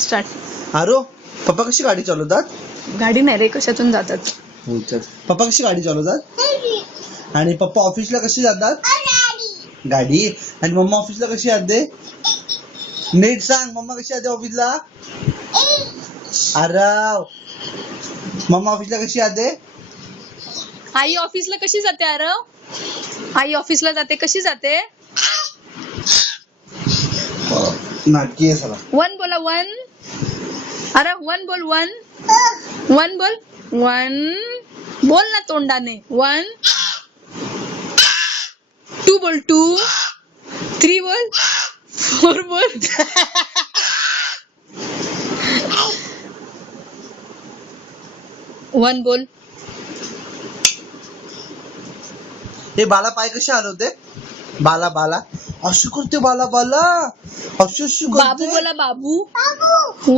Start. आरो पप्पा कशी गाडी चालवतात? गाडी नाही रे, कशातून जातात? पप्पा कशी गाडी चालवतात? आणि पप्पा ऑफिसला कशी जातात? गाडी. आणि मम्मा ऑफिसला कशी जाते? नीट सांग, मम्मा कशी जाते ऑफिसला? अरे मम्मा ऑफिसला कशी जाते? आई ऑफिसला कशी जाते? अरे आई ऑफिसला जाते, कशी जाते? नाटकी आहे सला. वन बोला, वन. अरे वन बोल, वन. वन बोल, वन. बोल ना तोंडाने. वन. टू बोल, टू. थ्री बोल, फोर बोल. वन बोल. हे बाला पाय कसे हलवते? बाला बाला असं करते, बाला बाला असं असं बाबू करते. बोला, बाबू.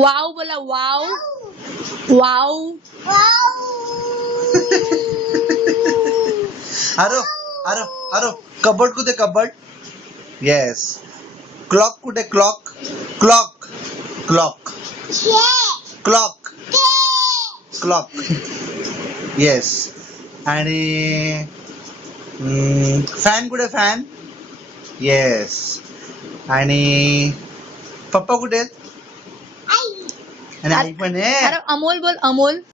वाव बोला, वाव. वाव. अरे अरे अरे कबड कुठे? कबड. येस. क्लॉक कुठे? Clock. Clock clock clock clock. Yes. आणि फॅन कुठे? फॅन. येस. आणि पप्पा कुठे आहेत? आणि आई पण आहे. अरे अमोल बोल, अमोल.